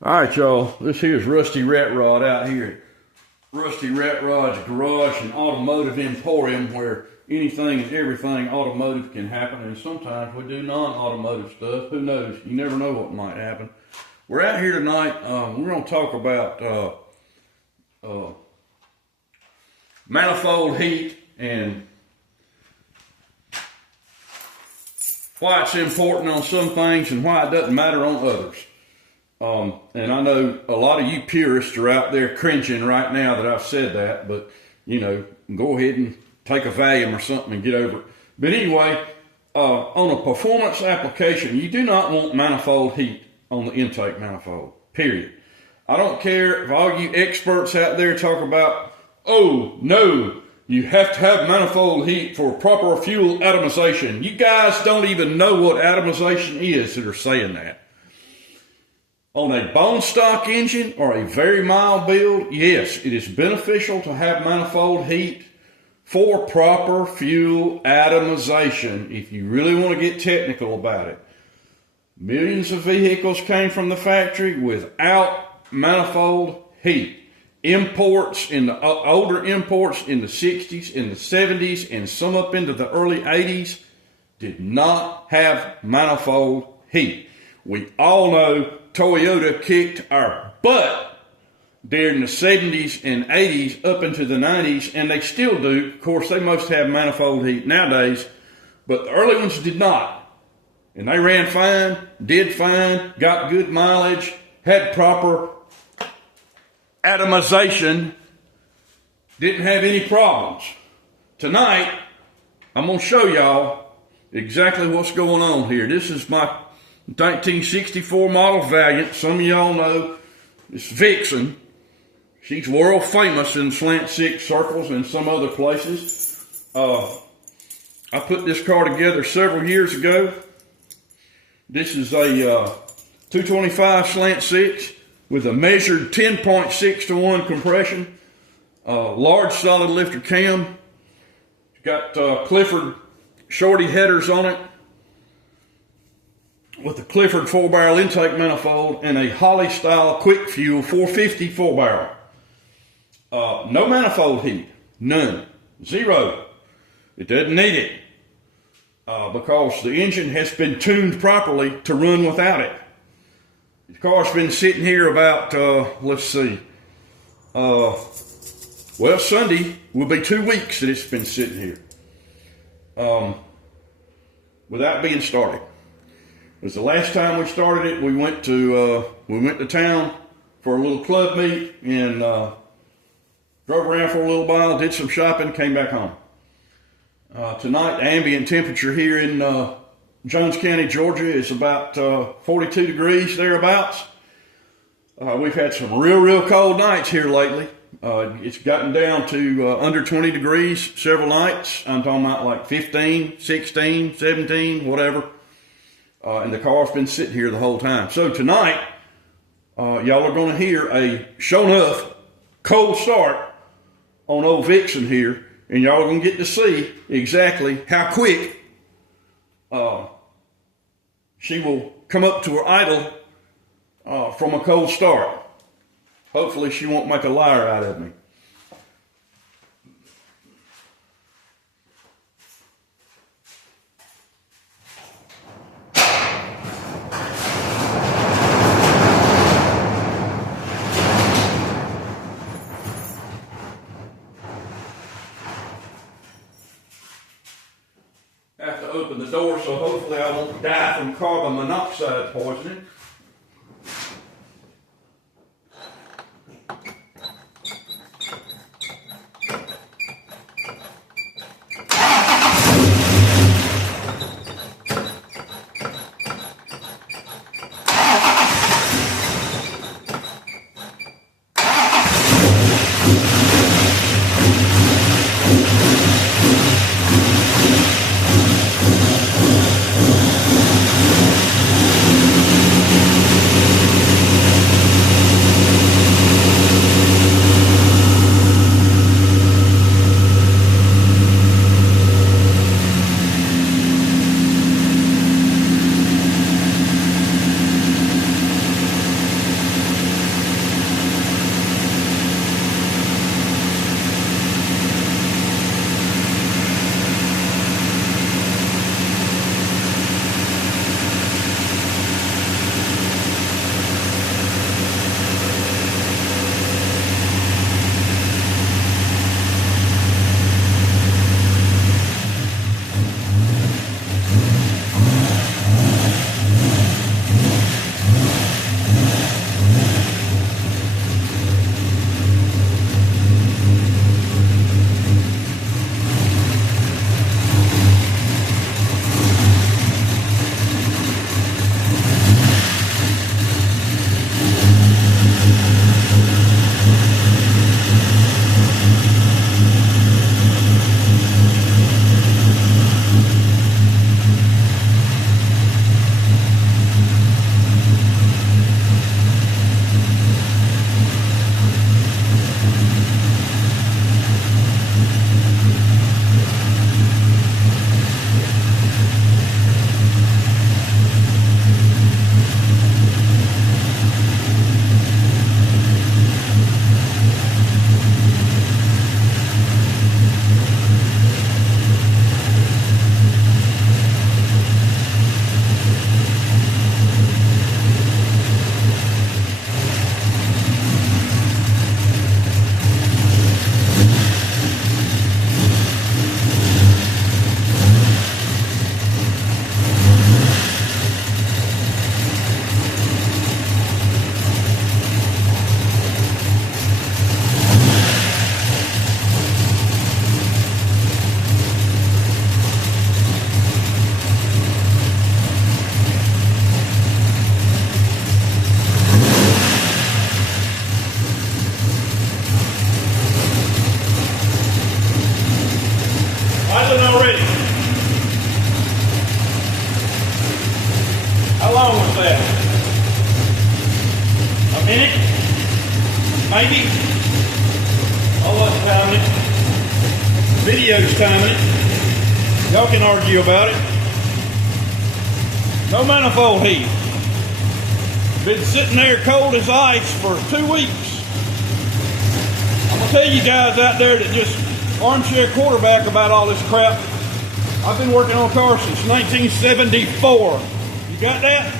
All right, y'all. This here's Rusty Rat Rod out here at Rusty Rat Rod's Garage and Automotive Emporium, where anything and everything automotive can happen, and sometimes we do non-automotive stuff. Who knows? You never know what might happen. We're out here tonight. We're going to talk about manifold heat and why it's important on some things and why it doesn't matter on others. And I know a lot of you purists are out there cringing right now that I've said that, but you know, go ahead and take a Valium or something and get over it. But anyway, on a performance application, you do not want manifold heat on the intake manifold, period. I don't care if all you experts out there talk about, oh no, you have to have manifold heat for proper fuel atomization. You guys don't even know what atomization is that are saying that. On a bone stock engine or a very mild build, yes, it is beneficial to have manifold heat for proper fuel atomization if you really want to get technical about it. Millions of vehicles came from the factory without manifold heat. Imports in the older imports in the 60s, in the 70s, and some up into the early 80s did not have manifold heat. We all know Toyota kicked our butt during the 70s and 80s up into the 90s, and they still do. Of course, they most have manifold heat nowadays, but the early ones did not. And they ran fine, did fine, got good mileage, had proper atomization, didn't have any problems. Tonight, I'm going to show y'all exactly what's going on here. This is my 1964 model Valiant. Some of y'all know this Vixen. She's world famous in slant six circles and some other places. I put this car together several years ago. This is a 225 slant six with a measured 10.6 to 1 compression. Large solid lifter cam. It's got Clifford shorty headers on it, with a Clifford 4-barrel intake manifold and a Holley style quick fuel 450 4-barrel. No manifold heat, none, zero. It doesn't need it because the engine has been tuned properly to run without it. The car's been sitting here about, Sunday will be 2 weeks that it's been sitting here without being started. It was the last time we started it. We went to town for a little club meet and drove around for a little while, did some shopping, came back home. Tonight, the ambient temperature here in Jones County, Georgia is about 42 degrees thereabouts. We've had some real cold nights here lately. It's gotten down to under 20 degrees several nights. I'm talking about like 15, 16, 17, whatever. And the car's been sitting here the whole time. So tonight, y'all are going to hear a sure enough cold start on old Vixen here, and y'all are going to get to see exactly how quick she will come up to her idle from a cold start. Hopefully she won't make a liar out of me. Have to open the door, so hopefully I won't die from carbon monoxide poisoning. minute, maybe. I wasn't timing it. Video's timing it. Y'all can argue about it. No manifold heat. Been sitting there cold as ice for 2 weeks. I'm gonna tell you guys out there that just armchair quarterback about all this crap. I've been working on cars since 1974. You got that?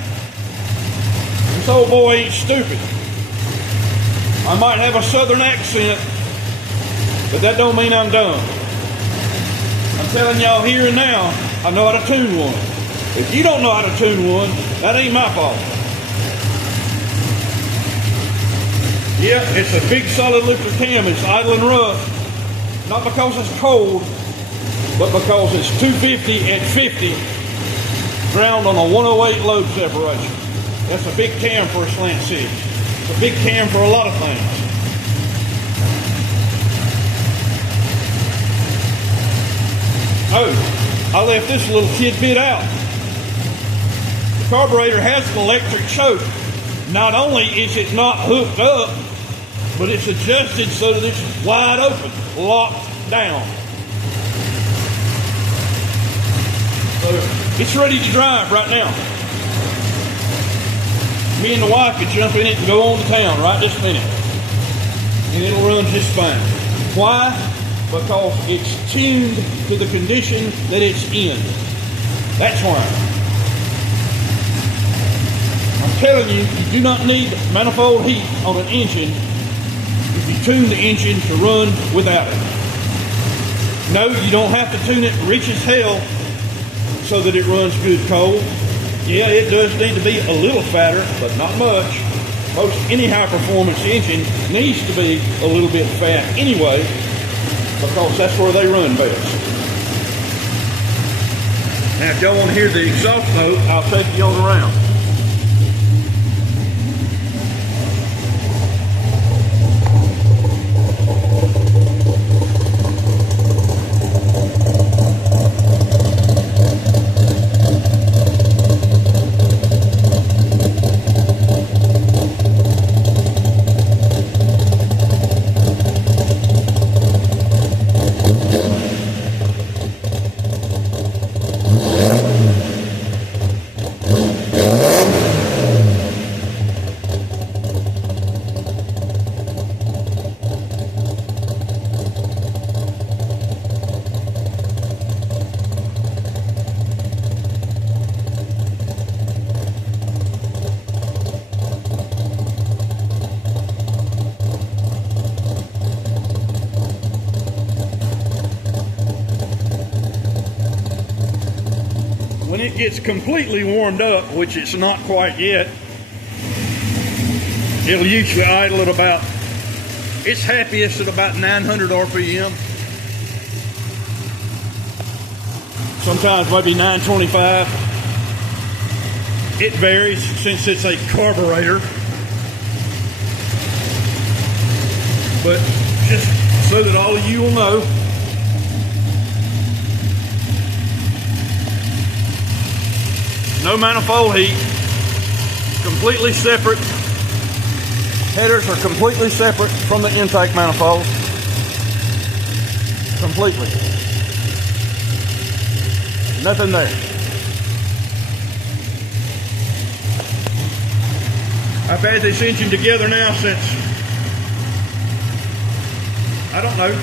This old boy ain't stupid. I might have a southern accent, but that don't mean I'm dumb. I'm telling y'all here and now, I know how to tune one. If you don't know how to tune one, that ain't my fault. Yeah, it's a big solid lifter cam. It's idle and rough. Not because it's cold, but because it's 250 at 50 ground on a 108 load separation. That's a big cam for a slant six. It's a big cam for a lot of things. Oh, I left this little tidbit out. The carburetor has an electric choke. Not only is it not hooked up, but it's adjusted so that it's wide open, locked down. So it's ready to drive right now. Me and the wife could jump in it and go on to town right this minute. And it'll run just fine. Why? Because it's tuned to the condition that it's in. That's why. I'm telling you, you do not need manifold heat on an engine if you tune the engine to run without it. No, you don't have to tune it rich as hell so that it runs good cold. Yeah, it does need to be a little fatter, but not much. Most any high-performance engine needs to be a little bit fat anyway, because that's where they run best. Now, if y'all want to hear the exhaust note, I'll take you on around. When it gets completely warmed up, which it's not quite yet, it'll usually idle at about, it's happiest at about 900 RPM. Sometimes maybe 925. It varies since it's a carburetor. But just so that all of you will know, no manifold heat, completely separate. Headers are completely separate from the intake manifold. Completely. Nothing there. I've had this engine together now since, I don't know,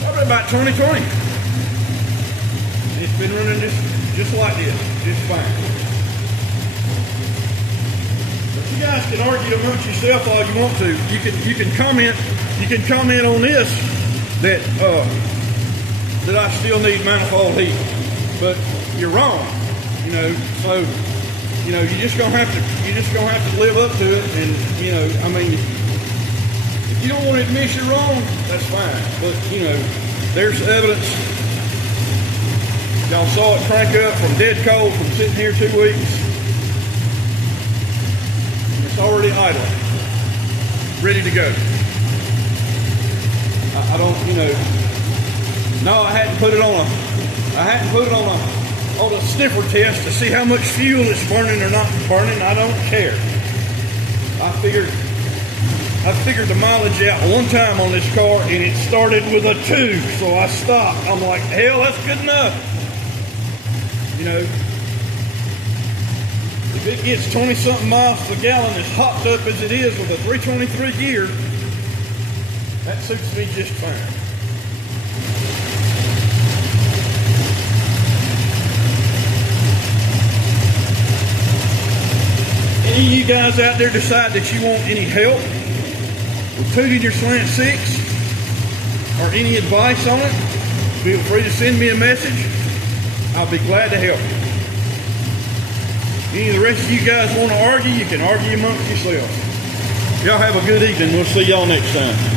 probably about 2020. It's been running just like this, just fine. But you guys can argue amongst yourself all you want to. You can comment on this that that I still need manifold heat, but you're wrong. You know, so you know you're just gonna have to live up to it. And you know, I mean, if you don't want to admit you're wrong, that's fine. But you know, there's evidence. Y'all saw it crank up from dead cold from sitting here 2 weeks. It's already idle, ready to go. I don't, you know. No, I hadn't put it on a sniffer test to see how much fuel it's burning or not burning. I don't care. I figured the mileage out one time on this car and it started with a 2, so I stopped. I'm like, hell, that's good enough. You know, if it gets 20-something miles per gallon as hopped up as it is with a 323 gear, that suits me just fine. Any of you guys out there decide that you want any help with tuning your Slant 6 or any advice on it, feel free to send me a message. I'll be glad to help you. Any of the rest of you guys want to argue, you can argue amongst yourselves. Y'all have a good evening. We'll see y'all next time.